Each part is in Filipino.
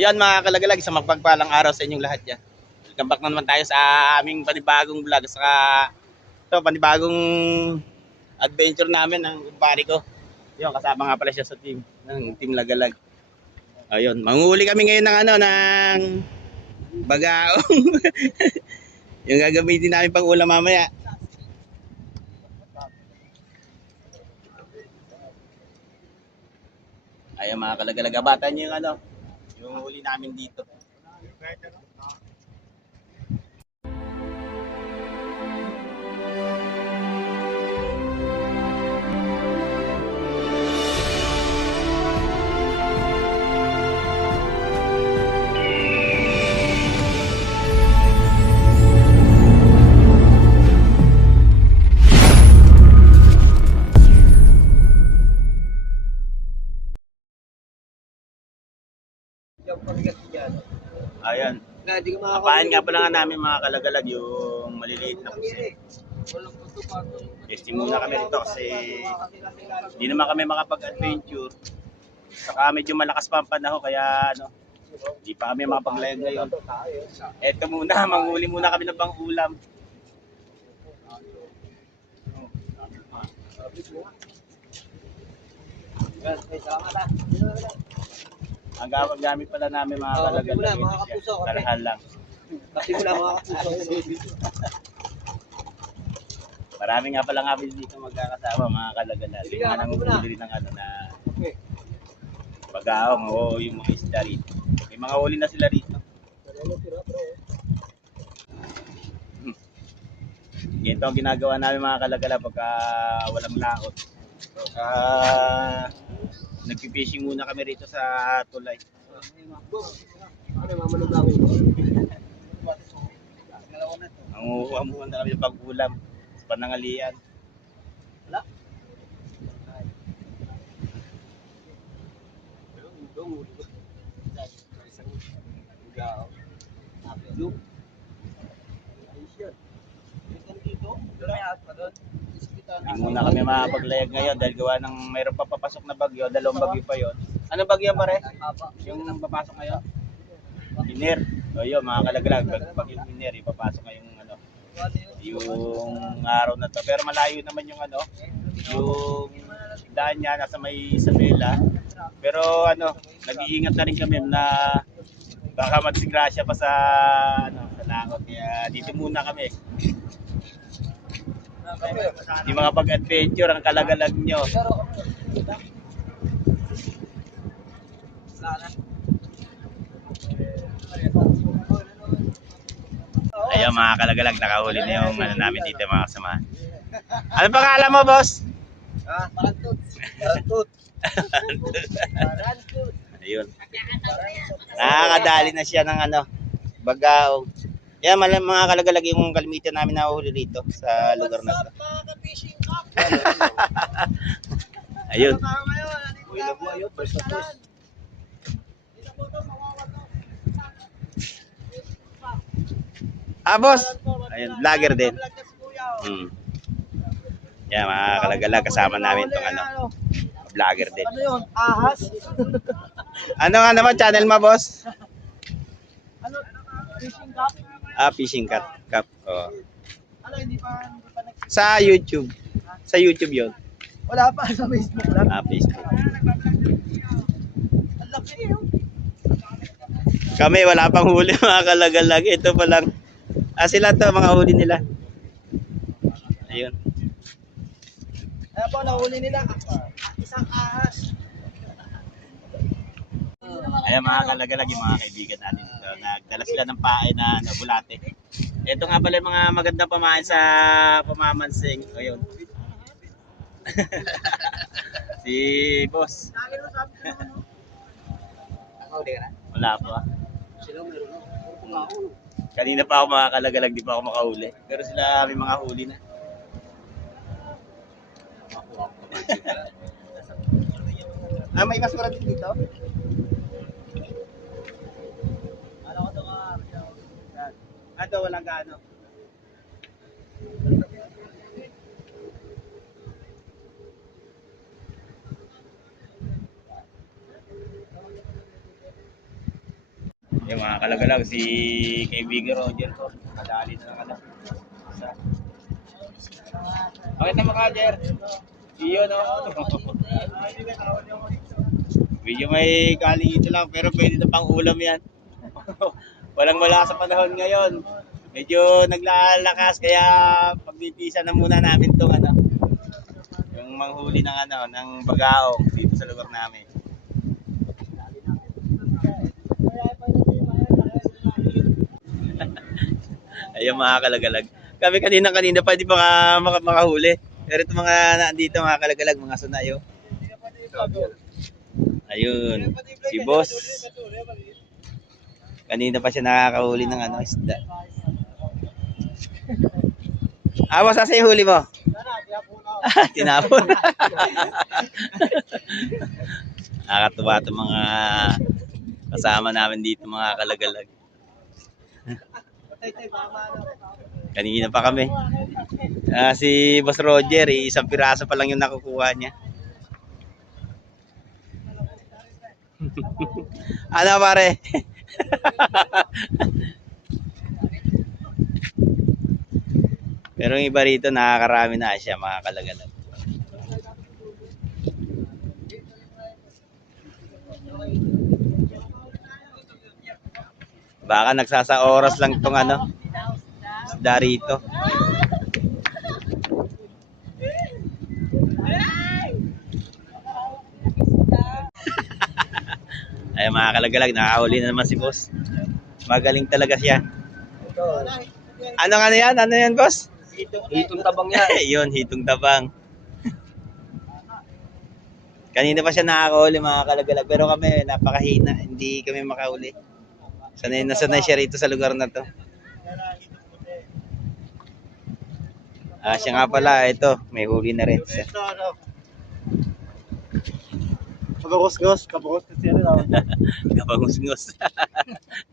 Yan mga kalagalag, sa magpagpalang araw sa inyong lahat yan. Welcome back na naman tayo sa aming panibagong vlog. Saka ito, panibagong adventure namin ng kumpare ko. Yun, kasama nga pala siya sa team, ng Team Lagalag. Ayun, manguhuli kami ngayon ng ng bagaong. Yung gagamitin namin pang ulam mamaya. Ayun mga kalagalag, abatan nyo yung huli namin dito. Ayan. Apahan nga pala nga namin mga kalagalag yung maliliit na pusit. Testing muna kami rito kasi hindi naman kami makapag-adventure. Saka medyo malakas pa ang panahon kaya hindi pa kami makapag-live ngayon. Eto muna, manghuli muna kami ng pang-ulam. Ang gamit pala namin mga kalagalag, talahan lang. Marami nga pala nga dito magkakasama mga kalagalag. Yung mga nanguhuli rin ng na bagaong o yung mga isda rito. May mga huli na sila rito. Ito ang ginagawa namin mga kalagalag pagka walang laot. Nagpipishing muna kami rito sa tulay. Nanguha muna kami ng pag-ulam sa panangalian. Wala? Hindi muna kami makapaglayag ngayon dahil gawa ng mayroon pa papasok na bagyo, dalawang bagyo pa yon. Ano bagyo pare? Yung papasok ngayon? Iner. O yun mga kalagalag, bagyong Iner, ipapasok ngayong yung araw na to. Pero malayo naman yung yung daan niya nasa may Isabela. Pero nag-iingat na rin kami na baka madisgrasya pa sa sa langot. Kaya dito muna kami. Di mga pag-adventure ang kalagalag nyo. Ayun mga kalagalag, nakahuli na yung namin dito mga kasama. Ano pangalan mo, boss? Parantut. Ayun. Nakakadali na siya ng bagaong. Yan, mga kalagalag yung kalimitan namin na huli dito sa lugar na to. Ayun. Boss. Ayun, vlogger din. Yan, mga kalagalag, kasama namin itong vlogger din. Ano yun? Ahas? Ano nga naman channel mo, boss? Ano? Fishing cup? Fishing cup. Oh. Ano, hindi pa Sa YouTube. Sa YouTube yon. Wala pa, sa Facebook lang. Facebook. Ang laki yun. Kami wala pang huli mga kalagalag. Ito pa lang. Sila to, mga huli nila. Ayun. Ayan po, nahuli nila. Isang ahas. Ayan mga kalagalag, yung mga kaibigan natin dito. Nagdala sila ng pae na bulate. Ito nga pala yung mga magandang pamain sa pamamansing. Ayun. Si boss. Wala pa. Kanina pa ako mga kalagalag, di pa ako makahuli. Pero sila may mga huli na. May basura din dito? Walang gaano. Yung mga kalagalag, si kaibigan Roger ko. Kadali na lang ano. Bakit naman ka, Jer? Iyo, no? Medyo may kalito lang, pero pwede na pang ulam yan. Walang wala sa panahon ngayon. Medyo naglalakas, kaya pagtitisan na muna namin itong ano, yung manghuli ng ano, ng bagaong dito sa lugar namin. Ayun mga kalagalag. Kami kanina pwede pa makahuli. Pero itong mga nandito mga kalagalag, mga sunayo. Ayun, si boss. Kanina pa siya nakakahuli ng ano, isda. Boss, asa yung huli mo? Tinapon. Nakakatuwa itong mga kasama namin dito mga kalagalag. Kanina pa kami. Si Boss Roger, isang piraso pa lang yung nakukuha niya. Ano pare? Pero yung iba rito nakakarami na siya mga kalagalag. Baka nagsasa oras lang itong ano, isda rito. Ay mga kalagalag, nakahuli na naman si boss. Magaling talaga siya. Ano yan? Ano yan, boss? Hitong tabang yan. Yun, hitong tabang. Kanina pa siya nakakahuli mga kalagalag, pero kami napakahina, hindi kami makahuli. Sanay na sanay siya rito sa lugar na to. Siya nga pala, ito, may huli na rin siya. Kabangos-gos kasi ano tawag niya. Kabangusngos.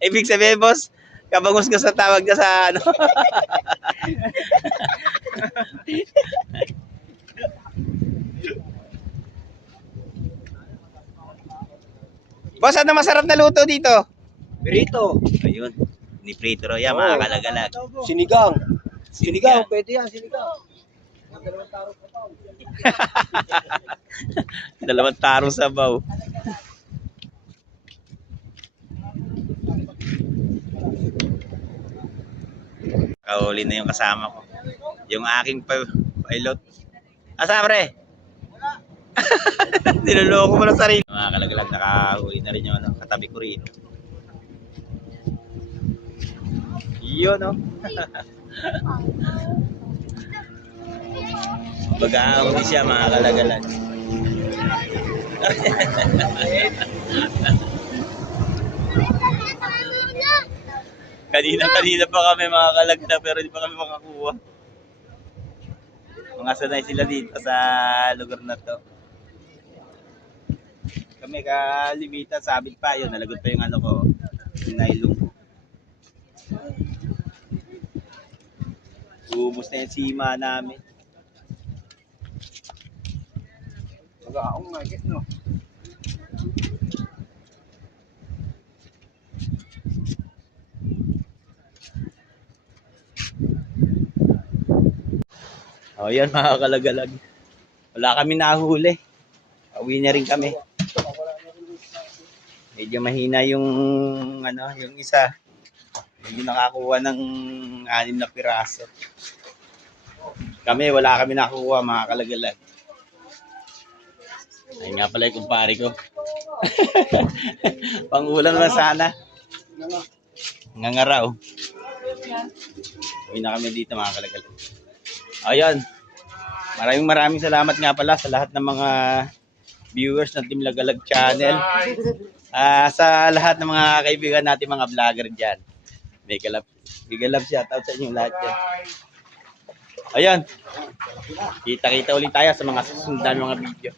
Ibig sabihin, boss, kabangusngos na tawag niya sa ano. Boss, ano masarap na luto dito? Pirito. Ayun, ni Prito Roya, mga kalagalag. Sinigang. Sinigang, pwede yan, sinigang. Dalawang tarong sabaw. Kahuli na yung kasama ko. Yung aking pilot. Asa pre? Niloloko mo lang sarili. Mga kalagalag, nakahuli na rin yung ano, katabi ko rin. Yun, no? Baga-ahuli siya, mga kalagalag. Kanina pa kami mga kalagda, pero hindi pa kami makakuha. Mga sanay sila dito sa lugar na to. Kami kalimitan, sabit pa yun, nalagot pa yung ano ko, yung nylon ko. Ubus na yung sima namin. Mag-aong nga, no? O yan mga kalagalag. Wala kami nahuli. Uwi na rin kami. Medyo mahina yung ano, yung isa. Medyo nakakuha ng 6 na piraso. Wala kami nakuha mga kalagalag. Ayun nga pala yung kumpare ko. Pangulam na sana. Ngangaraw. Uwi na kami dito mga kalagalag. Ayan. Maraming salamat nga pala sa lahat ng mga viewers ng Team Lagalag Channel. Sa lahat ng mga kaibigan natin, mga vlogger dyan. Big love shoutout sa inyo lahat dyan. Ayan. Kita-kita ulit tayo sa mga susunod na mga video.